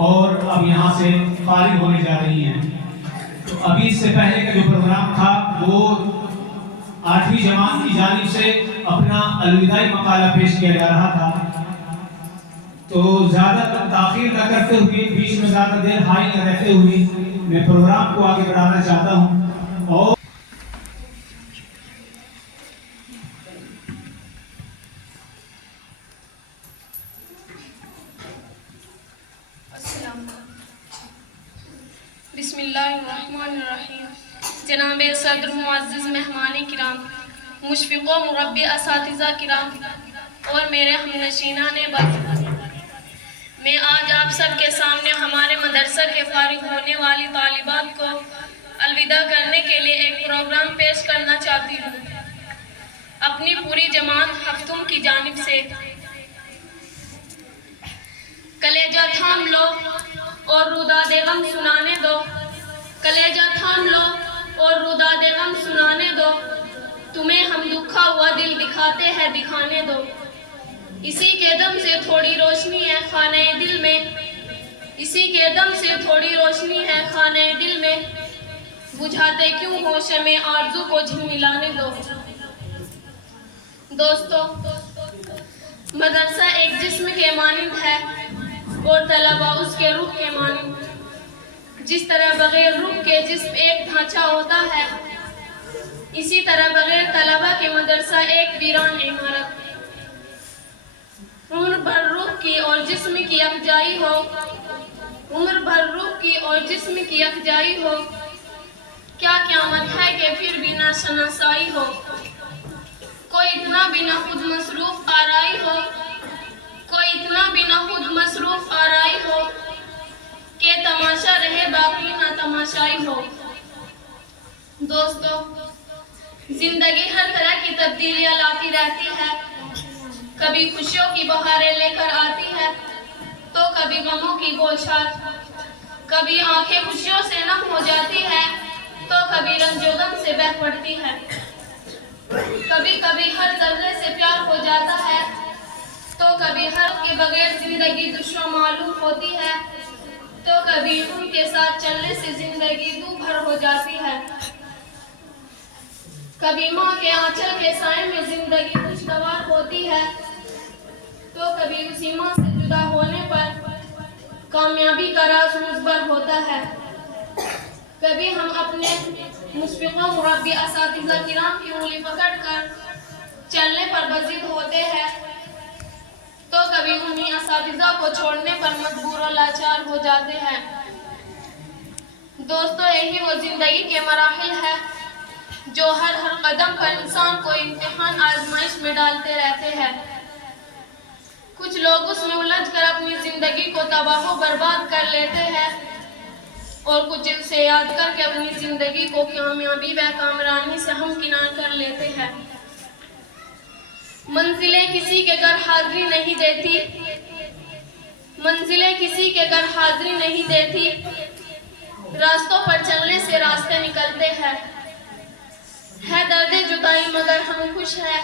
اور اب یہاں سے فارغ ہونے جا رہی ہیں۔ تو ابھی اس سے پہلے کا جو پروگرام تھا وہ 8ویں جماعت کی جانب سے اپنا الوداعی مقالہ پیش کیا جا رہا تھا، تو زیادہ تاخیر نہ کرتے ہوئے، بیچ میں زیادہ دیر ہائی نہ رہتے ہوئے میں پروگرام کو آگے بڑھانا چاہتا ہوں۔ اور بسم اللہ الرحمن الرحیم۔ جناب صدر، معزز مہمان کرام، مشفق و مربی اساتذہ کرام اور میرے ہم نشینان بات، میں آج آپ سب کے سامنے ہمارے مدرسہ کے فارغ ہونے والی طالبات کو الوداع کرنے کے لیے ایک پروگرام پیش کرنا چاہتی ہوں۔ اپنی پوری جماعت ہفتم کی جانب سے کلیجہ تھام لو اور روداد غم سنانے دو، کلیجہ تھام لو اور روداد غم سنانے دو، تمہیں ہم دکھا ہوا دل دکھاتے ہیں دکھانے دو۔ اسی کے دم سے تھوڑی روشنی ہے خانہ دل میں، اسی کے دم سے تھوڑی روشنی ہے خانہ دل میں، بجھاتے کیوں ہو شمع آرزو کو جھلملانے دو۔ دوستو، مدرسہ ایک جسم کے مانند ہے اور طلباء اس کے روح کے مانند۔ جس طرح بغیر روح کے جسم ایک ڈھانچہ ہوتا ہے، اسی طرح بغیر طلباء کے مدرسہ ایک ویران عمارت۔ عمر بھر روح کی اور جسم کی یکجائی ہو، عمر بھر روح کی اور جسم کی یکجائی ہو، کیا قیامت ہے کہ پھر بھی نہ شناسائی ہو۔ کوئی اتنا بھی نہ خود مصروف آرائی ہو، کوئی اتنا بھی نہ خود مصروف آرائی ہو، کہ تماشا رہے باقی نہ تماشائی ہو۔ دوستو، زندگی ہر طرح کی تبدیلیاں لاتی رہتی ہے، کبھی خوشیوں کی بہاریں لے کر آتی ہے تو کبھی غموں کی بوچھار، کبھی آنکھیں خوشیوں سے نم ہو جاتی ہے تو کبھی رنج و غم سے بہہ پڑتی ہے، کبھی کبھی ہر ذرے سے پیار ہو جاتا ہے تو کبھی حق کے بغیر زندگی دشوار معلوم ہوتی ہے، تو کبھی ان کے ساتھ چلنے سے زندگی دو بھر ہو جاتی ہے۔ کبھی ماں کے آنچل کے سائے میں زندگی خوشگوار ہوتی ہے تو کبھی اسی ماں سے جدا ہونے پر کامیابی کا راز مضمر ہوتا ہے۔ کبھی ہم اپنے مشفق و مربی اساتذہ کرام کی انگلی پکڑ کر چلنے پر بضد ہوتے ہیں تو کبھی انہی اساتذہ کو چھوڑنے پر مجبور و لاچار ہو جاتے ہیں۔ دوستو، یہی وہ زندگی کے مراحل ہے جو ہر قدم پر انسان کو امتحان آزمائش میں ڈالتے رہتے ہیں۔ کچھ لوگ اس میں الجھ کر اپنی زندگی کو تباہ و برباد کر لیتے ہیں اور کچھ اسے یاد کر کے اپنی زندگی کو کامیابی و کامرانی سے ہمکنار کر لیتے ہیں۔ منزلیں کسی کے گھر حاضری نہیں دیتی، منزلیں کسی کے گھر حاضری نہیں دیتی، راستوں پر چلنے سے راستے نکلتے ہیں۔ ہے درد جدائی مگر ہم خوش ہیں،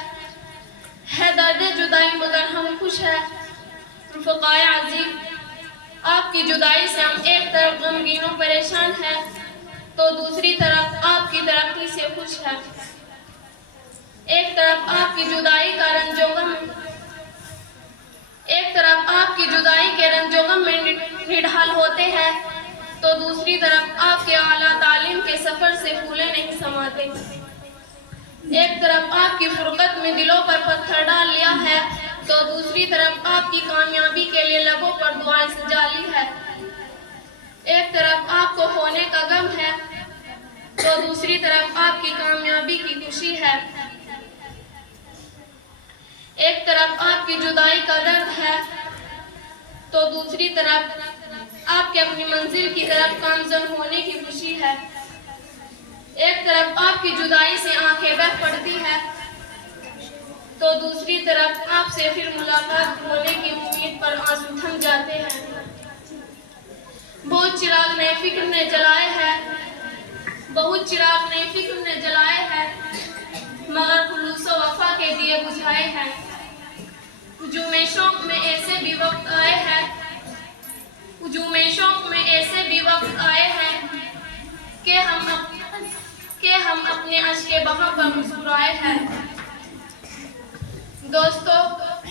ہے درد جدائی مگر ہم خوش ہیں۔ رفقائے عزیز، آپ کی جدائی سے ہم ایک طرف غمگین و پریشان ہیں تو دوسری طرف آپ کی ترقی سے خوش ہیں۔ ایک طرف آپ کی جدائی کا رنج و غم، ایک طرف آپ کی جدائی کے رنج و غم میں نڈھال ہوتے ہیں تو دوسری طرف آپ کے اعلیٰ تعلیم کے سفر سے پھولے نہیں سماتے۔ ایک طرف آپ کی فرقت میں دلوں پر پتھر ڈال لیا ہے تو دوسری طرف آپ کی کامیابی کے لیے لبوں پر دعائیں سجا لی ہے۔ ایک طرف آپ کو ہونے کا غم ہے تو دوسری طرف آپ کی کامیابی کی خوشی ہے۔ ایک طرف آپ کی جدائی کا درد ہے تو دوسری طرف آپ کے اپنی منزل کی طرف گامزن ہونے کی خوشی ہے۔ ایک طرف آپ کی جدائی سے آنکھیں بہہ پڑتی ہے تو دوسری طرف آپ سے پھر ملاقات ہونے کی امید پر آنسو تھم جاتے ہیں۔ بہت چراغ نئے فکر نے جلائے ہیں، بہت چراغ نئے فکر نے جلائے ہیں، مگر خلوص و وفا کے دیے بجھائے ہیں۔ ہجوم شوق میں ایسے بھی وقت آئے ہیں، ہجوم کہ ہم اپنے اشک بہا پر مسکرائے ہیں۔ دوستو،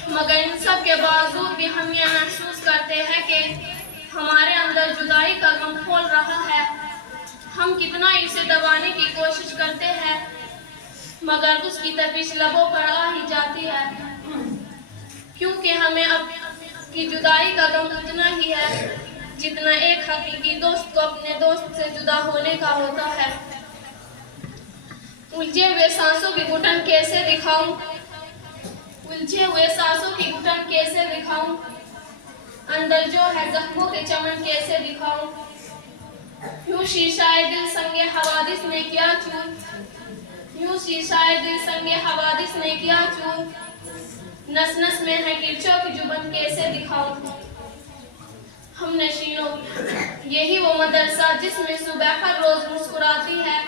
مگر ان سب کے باوجود بھی ہم یہ محسوس کرتے ہیں کہ ہمارے اندر جدائی کا غم پھول رہا ہے۔ ہم کتنا اسے دبانے کی کوشش کرتے ہیں مگر اس کی تپش لبوں پر آ ہی جاتی ہے، کیونکہ ہمیں اب کی جدائی کا غم اتنا ہی ہے جتنا ایک حقیقی دوست کو اپنے دوست سے جدا ہونے کا ہوتا ہے۔ الجھے ہوئے سانسوں کی گھٹن کیسے دکھاؤں، الجھے ہوئے سانسوں کی گھٹن کیسے دکھاؤں، اندر جو ہے زخموں کے چمن کیسے دکھاؤں۔ یوں شیشہ دل سنگ حوادث نے کیا چور، یوں شیشہ دل سنگ حوادث نے کیا چور، نس نس میں ہے کرچوں کی جبن کیسے دکھاؤں۔ ہم نشینوں، یہی وہ مدرسہ جس میں صبح ہر روز مسکراتی ہے،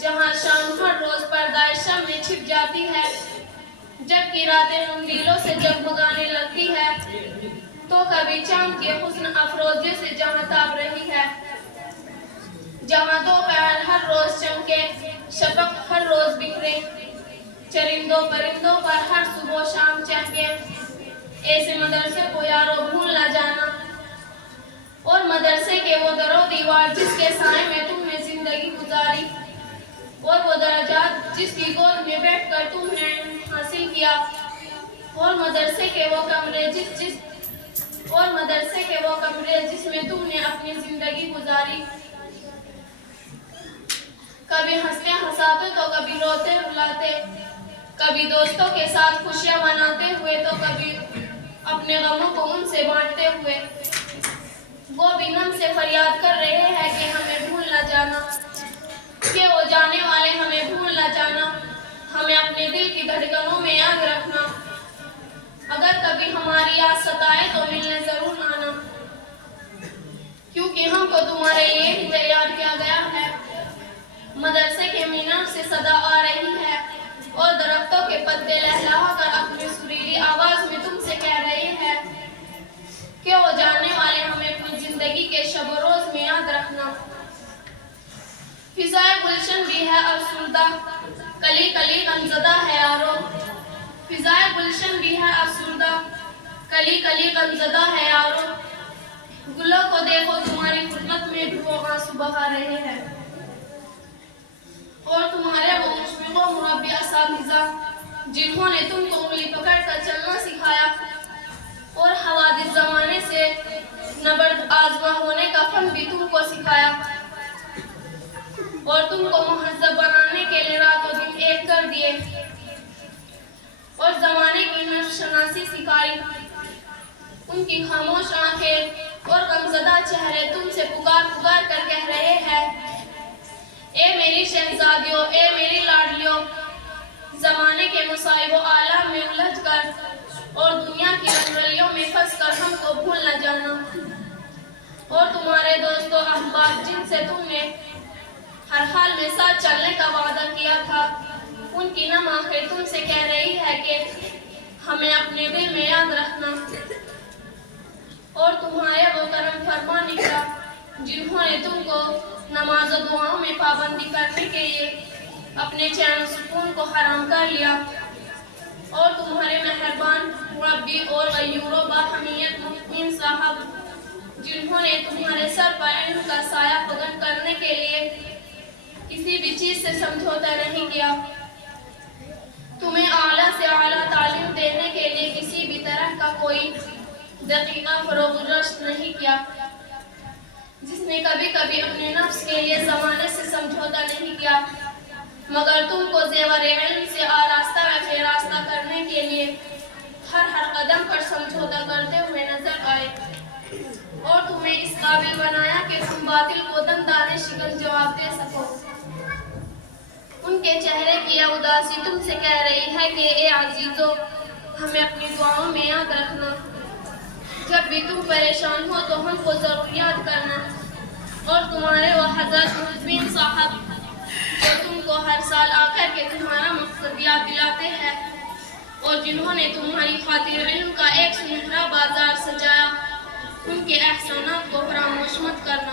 جہاں شام ہر روز پردہ شم میں چھپ جاتی ہے، جبکہ راتیں مندیلوں سے جگمگانے لگتی ہے تو کبھی چاند کے حسن افروزے سے جہاں تاب رہی ہے، جہاں دوپہر ہر روز چمکے، شفق ہر روز بکھرے، چرندوں پرندوں پر ہر صبح و شام چہکے۔ ایسے مدرسے کو یارو بھول نہ جانا، اور مدرسے کے وہ در و دیوار جس کے سائے میں تم نے زندگی گزاری، اور وہ درجات جس کی گود میں بیٹھ کر تم نے حاصل کیا، اور مدرسے کے وہ کمرے جس میں تم نے اپنی زندگی گزاری۔ کبھی ہنستے ہنساتے تو کبھی روتے رلاتے، کبھی دوستوں کے ساتھ خوشیاں مناتے ہوئے تو کبھی اپنے غموں کو ان سے بانٹتے ہوئے، وہ بھی نم سے فریاد کر رہے ہیں کہ ہمیں بھول نہ جانا، کہ وہ جانے والے ہمیں بھول نہ جانا، ہمیں اپنے دل کی دھڑکنوں میں یاد رکھنا، اگر کبھی ہماری یاد ستائے تو ملنے ضرور آنا، کیونکہ ہم کو تمہارے لیے ہی تیار کیا گیا ہے۔ مدرسے کے مینار سے صدا آ رہی ہے اور درختوں کے پتے لہلہا کر اپنی سریلی آواز میں تم سے کہہ رہے ہیں کہ وہ جانے والے ہمیں اپنی زندگی کے شب و روز میں یاد رکھنا۔ فضائے گلشن بھی ہے افسردہ، کلی کلی غمزدہ ہے یارو، فضائے گلشن بھی ہے افسردہ، کلی کلی غمزدہ ہے یارو، گلوں کو دیکھو تمہاری غربت میں بھی وہ آنسو بہا رہے ہیں، اور تمہارے وہ مشفق و مربی اساتذہ جنہوں نے تم کو انگلی پکڑ کر چلنا سکھایا اور حوادث زمانے سے نبرد آزما ہونے کا فن بھی تم کو سکھایا، اور تم کو مہذب بنانے کے لیے رات و دن ایک کر دیے، اور زمانے کی نفس شناسی سکھائی۔ ان کی خاموش آنکھیں اور غمزدہ چہرے تم سے پکار پکار کر کہہ رہے ہیں، اے میری شہزادیوں، اے میری لاڈلیوں، زمانے کے مصائب و آلام میں الجھ کر اور دنیا کی رنگرلیوں میں پھنس کر ہم کو بھول نہ جانا، اور تمہارے دوست و احباب جن سے تم نے ہر حال میں ساتھ چلنے کا وعدہ کیا تھا، ان کی نم آنکھیں تم سے کہہ رہی ہے کہ ہمیں اپنے دل میں یاد رکھنا، اور تمہارے وہ کرم فرما نکلا جنہوں نے تم کو نماز و دعاؤں میں پابندی کرنے کے لیے اپنے چین و سکون کو حرام کر لیا، اور تمہارے مہربان مربی اور غیور و باحمیت مفہوم صاحب جنہوں نے تمہارے سر پر علم کا سایہ پگن کرنے کے لیے کسی بھی چیز سے سمجھوتا نہیں کیا، تمہیں اعلیٰ سے اعلیٰ تعلیم دینے کے لیے کسی بھی طرح کا کوئی دقیقہ فروغ رشد نہیں کیا، جس نے کبھی کبھی اپنے نفس کے لیے زمانے سے سمجھوتا نہیں کیا، مگر تم کو زیور علم سے آراستہ و پیراستہ کرنے کے لیے ہر قدم پر سمجھوتا کرتے ہوئے نظر آئے، اور تمہیں اس قابل بنایا کہ تم باطل کو دندانے شکن جواب دے سکو۔ ان کے چہرے کی اداسی تم سے کہہ رہی ہے کہ اے عزیزو، ہمیں اپنی دعاؤں میں یاد رکھنا، جب بھی تم پریشان ہو تو ہم کو ضرور یاد کرنا، اور تمہارے وہ حضرت محدثین صاحب جو تم کو ہر سال آ کر کے تمہارا مقصد یاد دلاتے ہیں اور جنہوں نے تمہاری خاطر علم کا ایک سنہرا بازار سجایا، ان کے احسانات کو فراموش مت کرنا۔